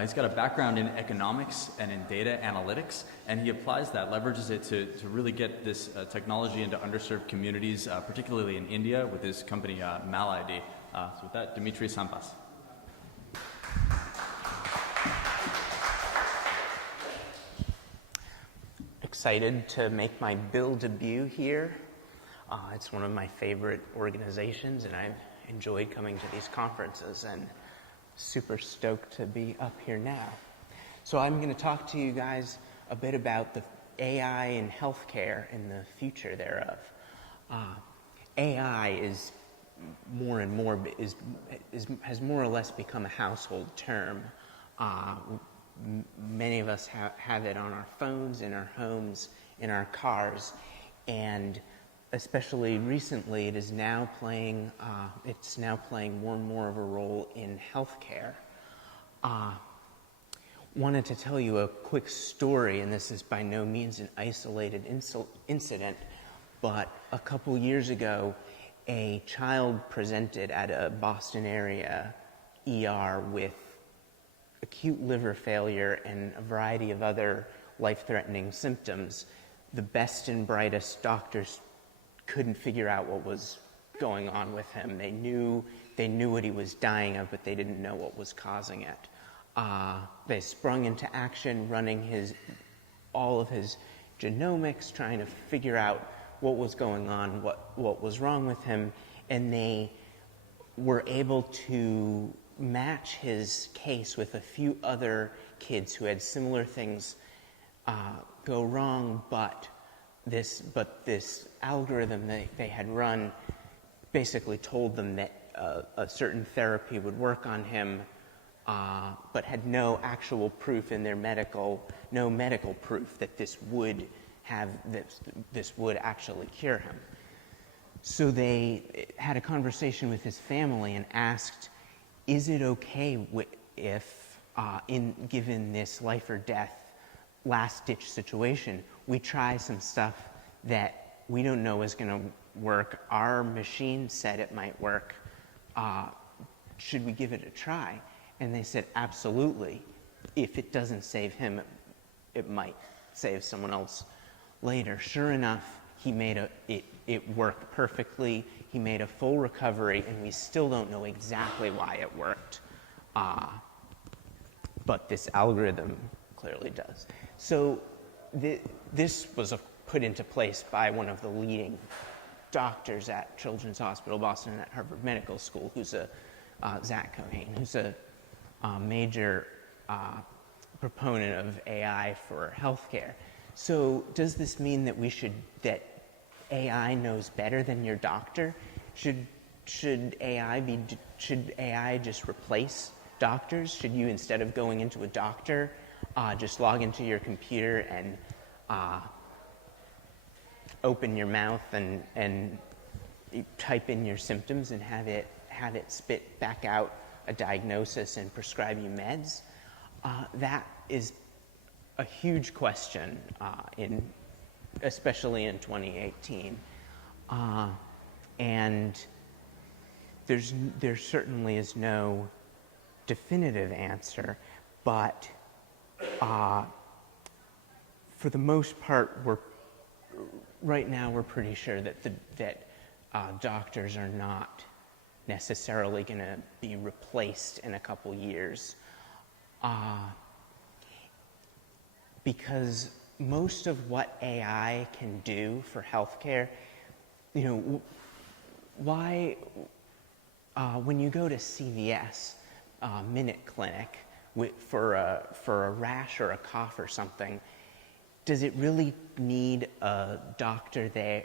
He's got a background in economics and in data analytics, and he applies that, leverages it to really get this technology into underserved communities, particularly in India, with his company MalID. So with that, Demetri, Sampas. Excited to make my Bill debut here. It's one of my favorite organizations, and I've enjoyed coming to these conferences, and super stoked to be up here now. So I'm going to talk to you guys a bit about the AI in healthcare and the future thereof. AI is more and more has more or less become a household term. Many of us have it on our phones, in our homes, in our cars, and especially recently, it's now playing more and more of a role in healthcare. Wanted to tell you a quick story, and this is by no means an isolated incident, but a couple years ago, a child presented at a Boston area ER with acute liver failure and a variety of other life-threatening symptoms. The best and brightest doctors couldn't figure out what was going on with him. They knew what he was dying of, but they didn't know what was causing it. They sprung into action, running all of his genomics, trying to figure out what was going on, what was wrong with him, and they were able to match his case with a few other kids who had similar things go wrong, but this algorithm they had run basically told them that a certain therapy would work on him, but had no actual proof in their no medical proof that this would actually cure him. So they had a conversation with his family and asked, is it okay if, given this life or death, last-ditch situation, we try some stuff that we don't know is going to work? Our machine said it might work. Should we give it a try? And they said, absolutely. If it doesn't save him, it might save someone else later. Sure enough, it worked perfectly. He made a full recovery, and we still don't know exactly why it worked. But this algorithm clearly does. So this was put into place by one of the leading doctors at Children's Hospital Boston and at Harvard Medical School, who's Zach Cohane, who's a major proponent of AI for healthcare. So does this mean that that AI knows better than your doctor? Should AI just replace doctors? Should you, instead of going into a doctor, just log into your computer and open your mouth and type in your symptoms and have it spit back out a diagnosis and prescribe you meds? That is a huge question, especially in 2018, and there certainly is no definitive answer, but for the most part, right now we're pretty sure that doctors are not necessarily going to be replaced in a couple years, because most of what AI can do for healthcare, when you go to CVS, Minute Clinic, for a rash or a cough or something, does it really need a doctor there?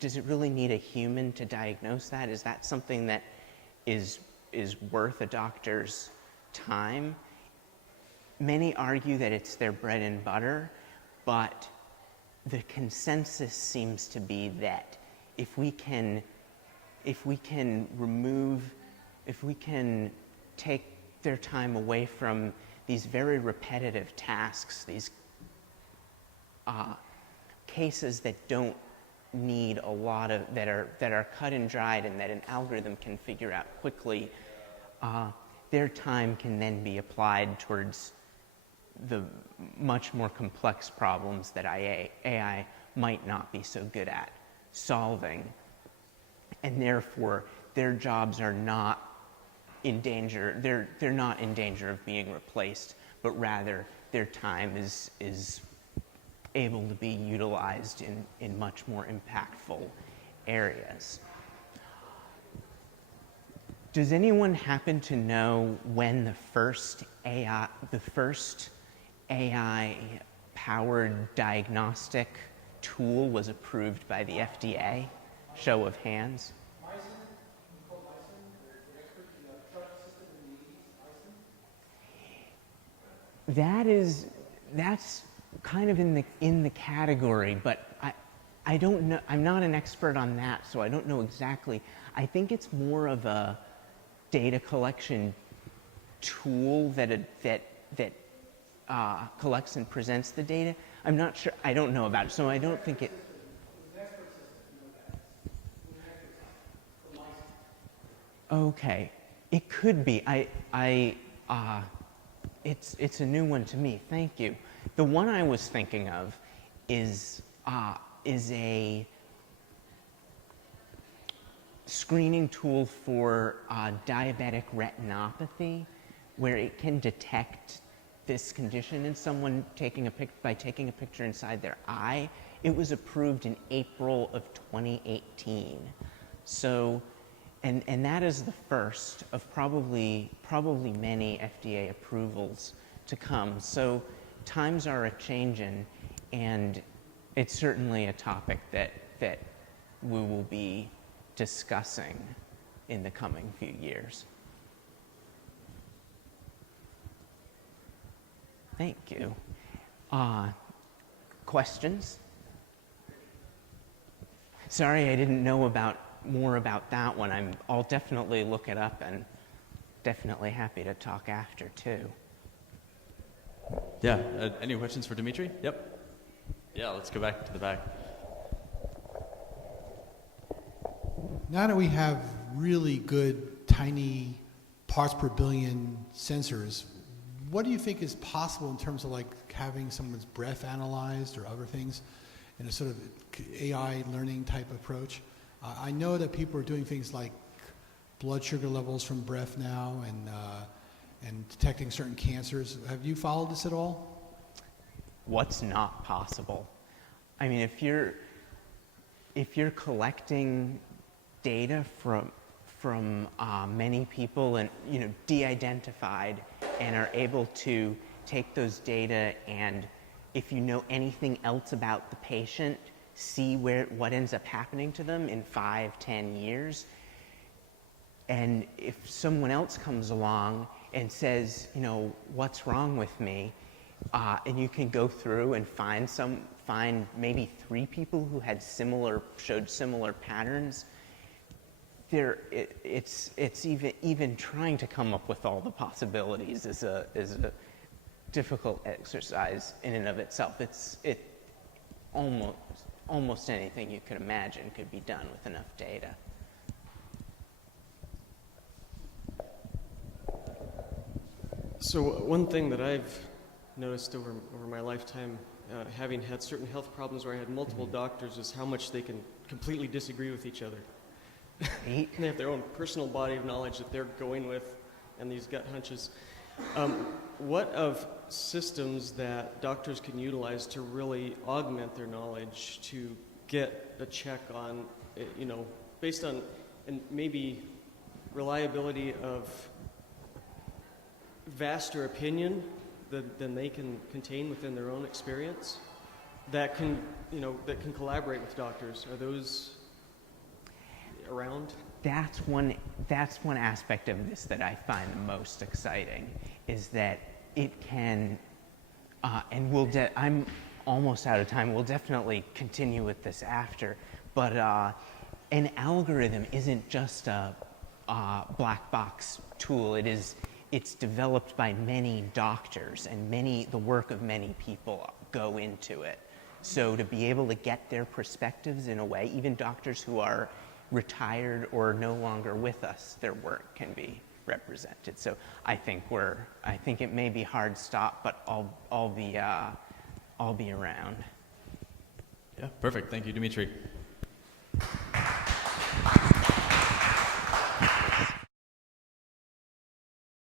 Does it really need a human to diagnose that? Is that something that is worth a doctor's time? Many argue that it's their bread and butter, but the consensus seems to be that if we can take their time away from these very repetitive tasks, these cases that don't need a lot of, that are cut and dried and that an algorithm can figure out quickly, their time can then be applied towards the much more complex problems that AI might not be so good at solving. And therefore, their jobs are not in danger. They're not in danger of being replaced, but rather their time is able to be utilized in much more impactful areas. Does anyone happen to know when the first AI-powered diagnostic tool was approved by the FDA? Show of hands. That's kind of in the category, but I don't know. I'm not an expert on that, so I don't know exactly. I think it's more of a data collection tool that collects and presents the data. I'm not sure. I don't know about it, so I don't think it. Okay, it could be. It's a new one to me. Thank you. The one I was thinking of is a screening tool for diabetic retinopathy, where it can detect this condition in someone by taking a picture inside their eye. It was approved in April of 2018. So, and that is the first of probably many FDA approvals to come. So times are a-changin', and it's certainly a topic that we will be discussing in the coming few years. Thank you. Questions? Sorry I didn't know more about that one. I'll definitely look it up, and definitely happy to talk after too. Yeah, any questions for Demetri? Yep. Yeah, let's go back to the back. Now that we have really good, tiny parts per billion sensors, what do you think is possible in terms of like having someone's breath analyzed or other things in a sort of AI learning type approach? I know that people are doing things like blood sugar levels from breath now and detecting certain cancers. Have you followed this at all? What's not possible? I mean, if you're collecting data from many people and de-identified, and are able to take those data, and if you know anything else about the patient, see what ends up happening to them in 5-10 years. And if someone else comes along and says, what's wrong with me, and you can go through and find maybe 3 people who had showed similar patterns, it's even trying to come up with all the possibilities is a difficult exercise in and of itself. It almost anything you could imagine could be done with enough data. So one thing that I've noticed over my lifetime, having had certain health problems where I had multiple doctors, is how much they can completely disagree with each other. They have their own personal body of knowledge that they're going with, and these gut hunches. What of systems that doctors can utilize to really augment their knowledge to get a check on, based on and maybe reliability of vaster opinion than they can contain within their own experience, that can collaborate with doctors? Are those around? That's one aspect of this that I find the most exciting, is that it can, and I'm almost out of time. We'll definitely continue with this after, but an algorithm isn't just a black box tool. It's developed by many doctors, and the work of many people go into it. So to be able to get their perspectives in a way, even doctors who are retired or no longer with us, their work can be represented. So I think it may be hard stop, but I'll be around. Yeah, perfect. Thank you, Demetri.